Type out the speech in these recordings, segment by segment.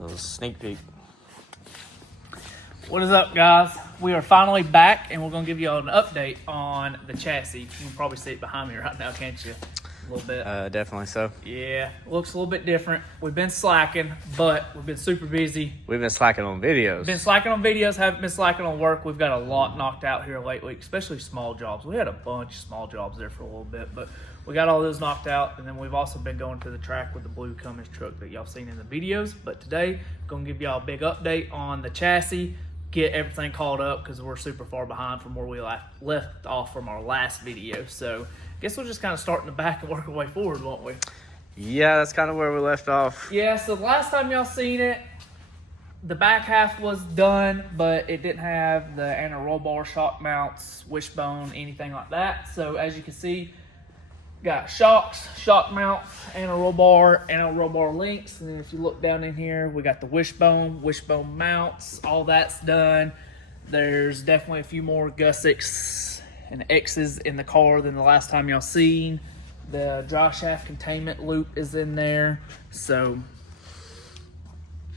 A little sneak peek. What is up, guys? We are finally back, and we're going to give you all an update on the chassis. You can probably see it behind me right now, can't you? A little bit. Definitely so. Yeah, looks a little bit different. We've been slacking, but we've been super busy. We've been slacking on videos. Been slacking on videos, haven't been slacking on work. We've got a lot knocked out here lately, especially small jobs. We had a bunch of small jobs there for a little bit, but we got all those knocked out, and then we've also been going to the track with the blue Cummins truck that y'all seen in the videos. But today, I'm going to give y'all a big update on the chassis, get everything caught up because we're super far behind from where we left off from our last video. So I guess we'll just kind of start in the back and work our way forward, won't we? Yeah, that's kind of where we left off. Yeah, so the last time y'all seen it, the back half was done, but it didn't have the anti-roll bar, shock mounts, wishbone, anything like that. So as you can see, got shocks, shock mounts, anti-roll bar links, and then if you look down in here, we got the wishbone mounts, all that's done. There's definitely a few more gussets and X's in the car than the last time y'all seen. The dry shaft containment loop is in there, so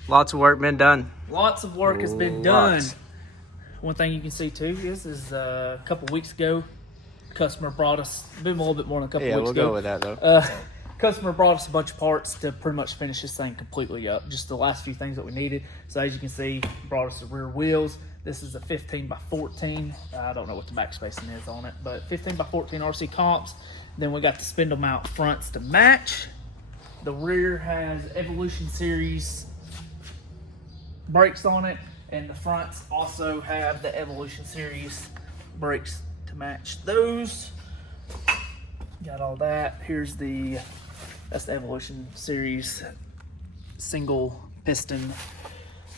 Lots of work been done. lots of work has been done. One thing you can see too is a couple weeks ago, customer brought us, been a little bit more than a couple Yeah, weeks we'll ago. go with that though. Customer brought us a bunch of parts to pretty much finish this thing completely up. Just the last few things that we needed. So as you can see, brought us the rear wheels. This is a 15 by 14. I don't know what the back spacing is on it, but 15 by 14 RC comps. Then we got the spindle mount fronts to match. The rear has Evolution Series brakes on it, and the fronts also have the Evolution Series brakes to match those. Got all that. That's the Evolution Series single piston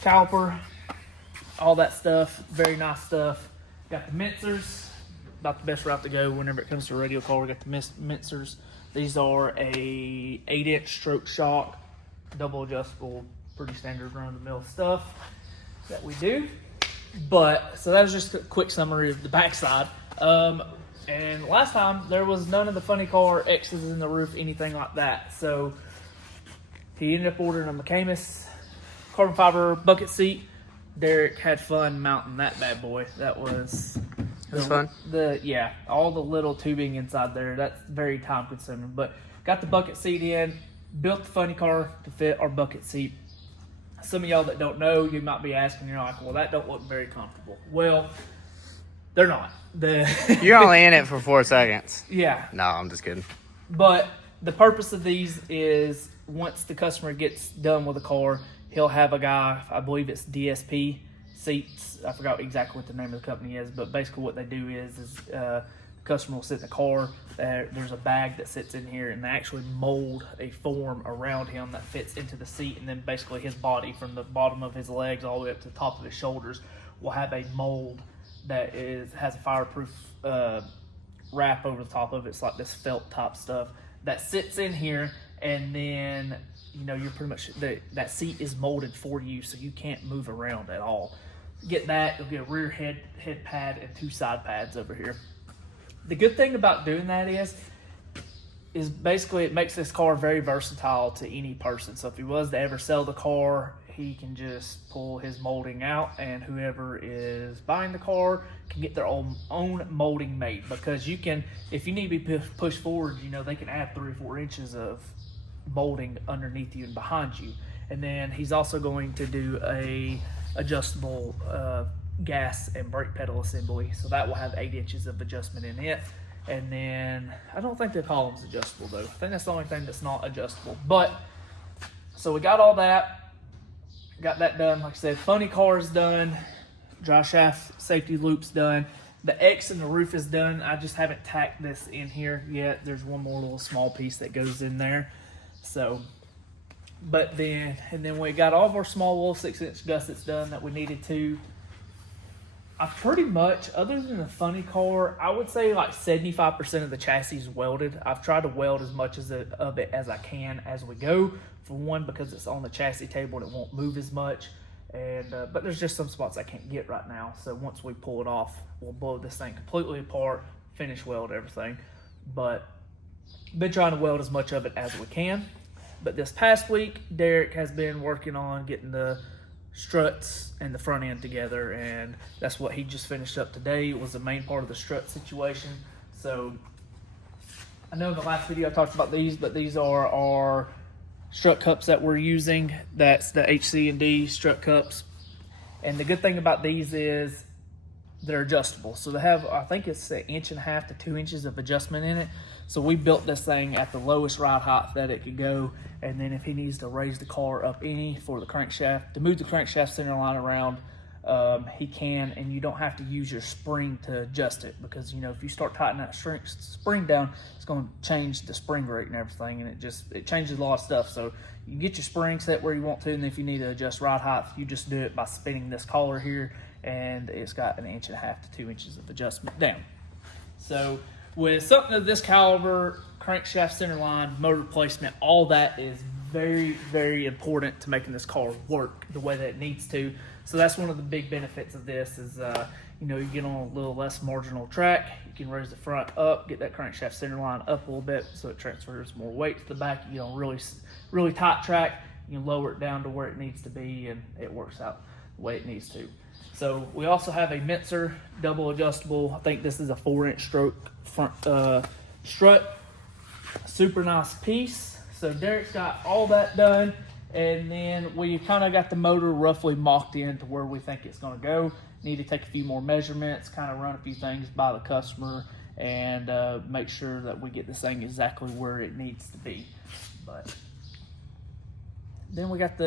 caliper. All that stuff, very nice stuff. Got the mincers, about the best route to go whenever it comes to a radio car. We got the mincers. These are a 8-inch stroke shock, double adjustable, pretty standard run-of-the-mill stuff that we do. But so that was just a quick summary of the backside. And last time there was none of the funny car X's in the roof, anything like that. So he ended up ordering a McCamus carbon fiber bucket seat. Derek had fun mounting that bad boy. That was fun. All the little tubing inside there. That's very time consuming. But got the bucket seat in, built the funny car to fit our bucket seat. Some of y'all that don't know, you might be asking, you're like, well, that don't look very comfortable. Well, they're not. You're only in it for 4 seconds. Yeah. No, I'm just kidding. But the purpose of these is once the customer gets done with the car, he'll have a guy, I believe it's DSP seats. I forgot exactly what the name of the company is, but basically what they do is the customer will sit in the car. There's a bag that sits in here, and they actually mold a form around him that fits into the seat, and then basically his body from the bottom of his legs all the way up to the top of his shoulders will have a mold that has a fireproof wrap over the top of it. It's like this felt top stuff that sits in here, and then you're pretty much that seat is molded for you, so you can't move around at all. Get that, you'll get a rear head pad and 2 side pads over here. The good thing about doing that is basically it makes this car very versatile to any person. So if he was to ever sell the car, he can just pull his molding out, and whoever is buying the car can get their own molding made. Because you can, if you need to be pushed forward, they can add 3 or 4 inches of molding underneath you and behind you. And then he's also going to do a adjustable gas and brake pedal assembly, so that will have 8 inches of adjustment in it. And then I don't think the column's adjustable though. I think that's the only thing that's not adjustable. But so we got all that, got that done. Like I said, funny car is done, dry shaft safety loop's done, the X in the roof is done. I just haven't tacked this in here yet. There's one more little small piece that goes in there. So but then we got all of our small little 6-inch gussets done that we needed to. I pretty much, other than the funny car, I would say like 75% of the chassis is welded. I've tried to weld as much of it as I can as we go. For one, because it's on the chassis table and it won't move as much. And but there's just some spots I can't get right now. So once we pull it off, we'll blow this thing completely apart, finish weld everything. But been trying to weld as much of it as we can. But this past week, Derek has been working on getting the struts and the front end together, and that's what he just finished up today. It was the main part of the strut situation. So I know in the last video I talked about these, but these are our strut cups that we're using. That's the HC&D strut cups. And the good thing about these is they're adjustable. So they have, I think it's 1.5 inches to 2 inches of adjustment in it. So we built this thing at the lowest ride height that it could go. And then if he needs to raise the car up any for the crankshaft, to move the crankshaft center line around, he can, and you don't have to use your spring to adjust it, because if you start tightening that spring down, it's going to change the spring rate and everything, and it changes a lot of stuff. So you can get your spring set where you want to, and if you need to adjust ride height, you just do it by spinning this collar here, and it's got 1.5 inches to 2 inches of adjustment down. So with something of this caliber, crankshaft center line, motor placement, all that is very, very important to making this car work the way that it needs to. So that's one of the big benefits of this is, you get on a little less marginal track. You can raise the front up, get that crankshaft center line up a little bit so it transfers more weight to the back. You get on really, really tight track, you can lower it down to where it needs to be, and it works out the way it needs to. So we also have a Mincer double adjustable. I think this is a 4-inch stroke front strut. Super nice piece. So Derek's got all that done, and then we kind of got the motor roughly mocked in to where we think it's going to go. Need to take a few more measurements, kind of run a few things by the customer, and make sure that we get this thing exactly where it needs to be. But then we got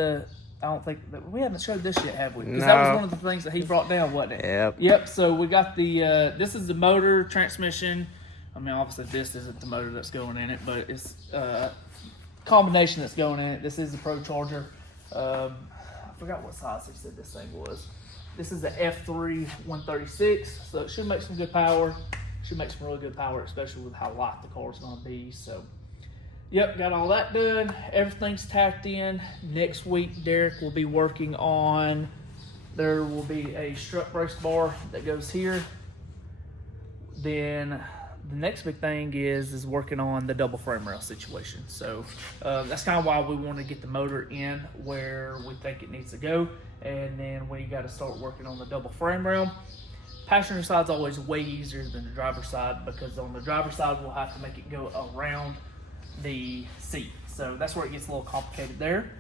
I don't think that we haven't showed this yet, have we? Because that was one of the things that he brought down, wasn't it? Yep. So we got the this is the motor, transmission. I mean, obviously this isn't the motor that's going in it, but it's combination that's going in it. This is the Pro Charger. I forgot what size he said this thing was. This is the F3 136, so it should make some good power. Should make some really good power, especially with how light the car is going to be. So, yep, got all that done. Everything's tacked in. Next week, Derek will be working on. There will be a strut brace bar that goes here. Then the next big thing is working on the double frame rail situation. So that's kind of why we want to get the motor in where we think it needs to go, and then we got to start working on the double frame rail. Passenger side's always way easier than the driver's side, because on the driver's side we'll have to make it go around the seat. So that's where it gets a little complicated there,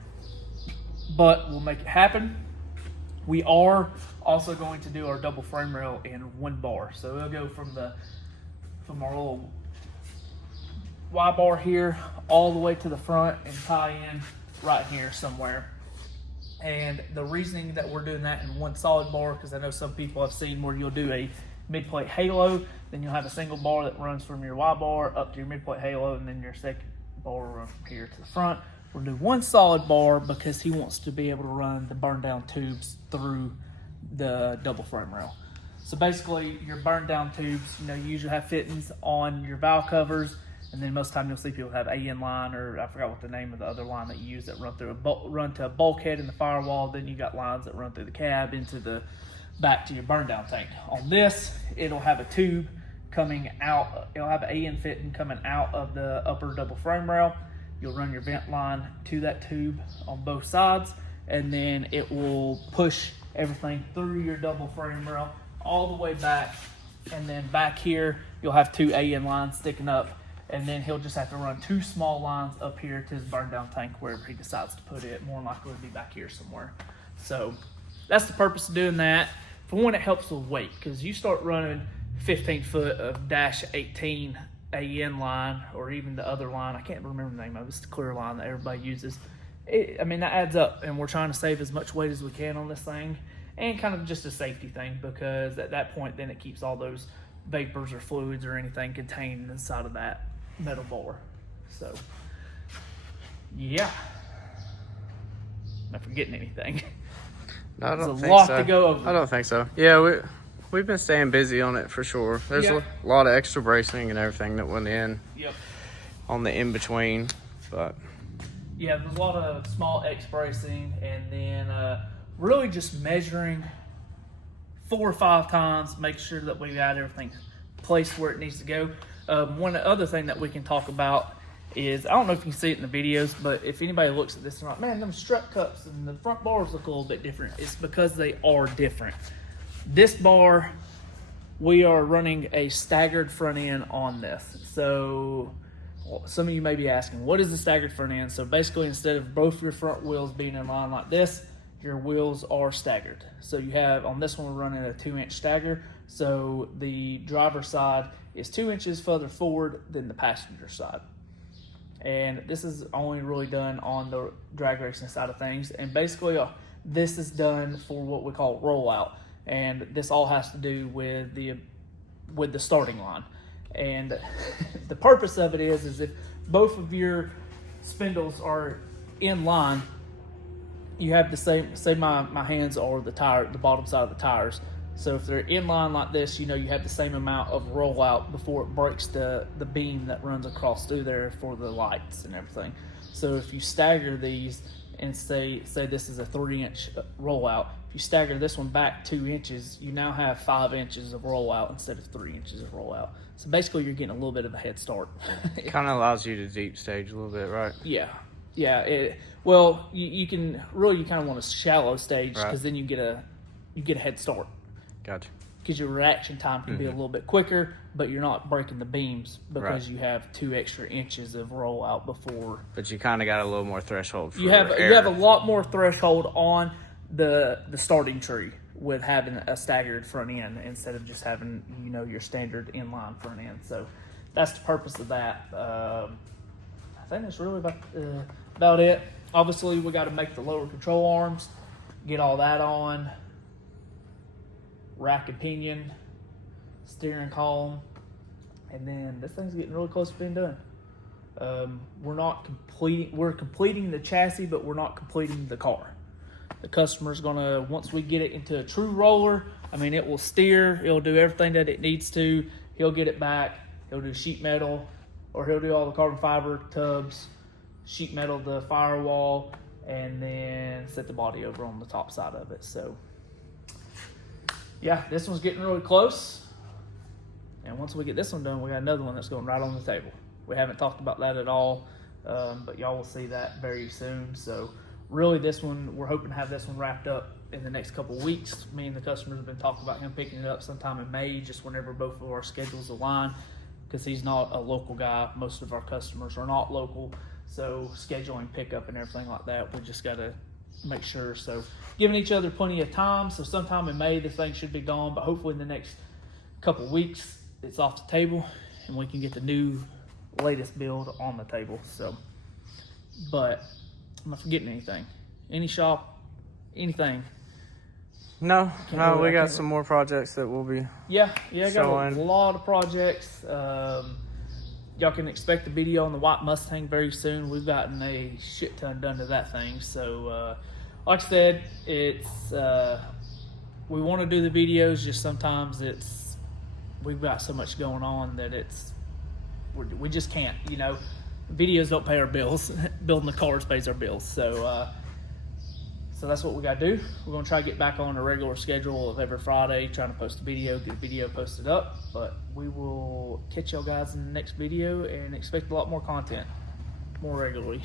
but we'll make it happen. We are also going to do our double frame rail in one bar. So it'll go from our little Y bar here all the way to the front and tie in right here somewhere. And the reasoning that we're doing that in one solid bar, because I know some people have seen where you'll do a mid-plate halo, then you'll have a single bar that runs from your Y bar up to your mid-plate halo, and then your second bar will run from here to the front. We'll do one solid bar because he wants to be able to run the burn down tubes through the double frame rail. So basically your burn down tubes, you usually have fittings on your valve covers, and then most of the time you'll see people have AN line, or I forgot what the name of the other line that you use, that run through run to a bulkhead in the firewall. Then you got lines that run through the cab into the back to your burn down tank. On this, it'll have a tube coming out. It'll have an AN fitting coming out of the upper double frame rail. You'll run your vent line to that tube on both sides, and then it will push everything through your double frame rail all the way back. And then back here, you'll have 2 AN lines sticking up, and then he'll just have to run 2 small lines up here to his burn down tank wherever he decides to put it. More than likely it'll be back here somewhere. So that's the purpose of doing that. For one, it helps with weight, because you start running 15 foot of dash 18 AN line, or even the other line, I can't remember the name of it, it's the clear line that everybody uses. I mean, that adds up, and we're trying to save as much weight as we can on this thing, and kind of just a safety thing, because at that point then it keeps all those vapors or fluids or anything contained inside of that metal bar. So yeah, am I forgetting anything? No, I don't There's a think lot so. to go over. I don't think so. Yeah, we've been staying busy on it for sure. There's a lot of extra bracing and everything that went in on the in-between, but yeah, there's a lot of small X bracing, and then really just measuring 4 or 5 times, make sure that we got everything placed where it needs to go. One other thing that we can talk about is, I don't know if you can see it in the videos, but if anybody looks at this and like, man, them strut cups and the front bars look a little bit different, it's because they are different. This bar, we are running a staggered front end on this. So some of you may be asking, what is the staggered front end? So basically, instead of both your front wheels being in line like this, your wheels are staggered. So you have, on this one, we're running a 2-inch stagger. So the driver's side is 2 inches further forward than the passenger side. And this is only really done on the drag racing side of things. And basically, this is done for what we call rollout. And this all has to do with the starting line. And the purpose of it is if both of your spindles are in line, you have the same, say my hands are the bottom side of the tires. So if they're in line like this, you have the same amount of rollout before it breaks the beam that runs across through there for the lights and everything. So if you stagger these and say this is a 3-inch rollout, if you stagger this one back 2 inches, you now have 5 inches of rollout instead of 3 inches of rollout. So basically, you're getting a little bit of a head start. It kind of allows you to deep stage a little bit, right? Yeah. You kind of want a shallow stage, because then you get a head start. Gotcha. Because your reaction time can be a little bit quicker, but you're not breaking the beams because you have 2 extra inches of rollout before. But you kind of got a little more threshold for you have a lot more threshold on the starting tree with having a staggered front end instead of just having your standard inline front end. So that's the purpose of that. I think that's really about it. Obviously, we got to make the lower control arms, get all that on. Rack and pinion, steering column, and then this thing's getting really close to being done. We're completing the chassis, but we're not completing the car. The customer's gonna, once we get it into a true roller, it will steer, it'll do everything that it needs to. He'll get it back, he'll do sheet metal, or he'll do all the carbon fiber tubs, sheet metal the firewall, and then set the body over on the top side of it. So yeah, this one's getting really close. And once we get this one done, we got another one that's going right on the table. We haven't talked about that at all, but y'all will see that very soon. So really, this one, we're hoping to have this one wrapped up in the next couple of weeks. Me and the customers have been talking about him picking it up sometime in May, just whenever both of our schedules align, because he's not a local guy. Most of our customers are not local, so scheduling pickup and everything like that, we just got to make sure. So giving each other plenty of time. So sometime in May, the thing should be gone, but hopefully in the next couple of weeks, it's off the table and we can get the new latest build on the table. So, but I'm not forgetting anything. Any shop, anything? No, we got some more projects that will be. Yeah, got a lot of projects. Y'all can expect a video on the white Mustang very soon. We've gotten a shit ton done to that thing. So, like I said, it's we want to do the videos. Just sometimes we've got so much going on that we just can't. Videos don't pay our bills. Building the cars pays our bills. So, so that's what we got to do. We're going to try to get back on a regular schedule of every Friday, trying to post a video, get a video posted up. But we will catch y'all guys in the next video and expect a lot more content more regularly.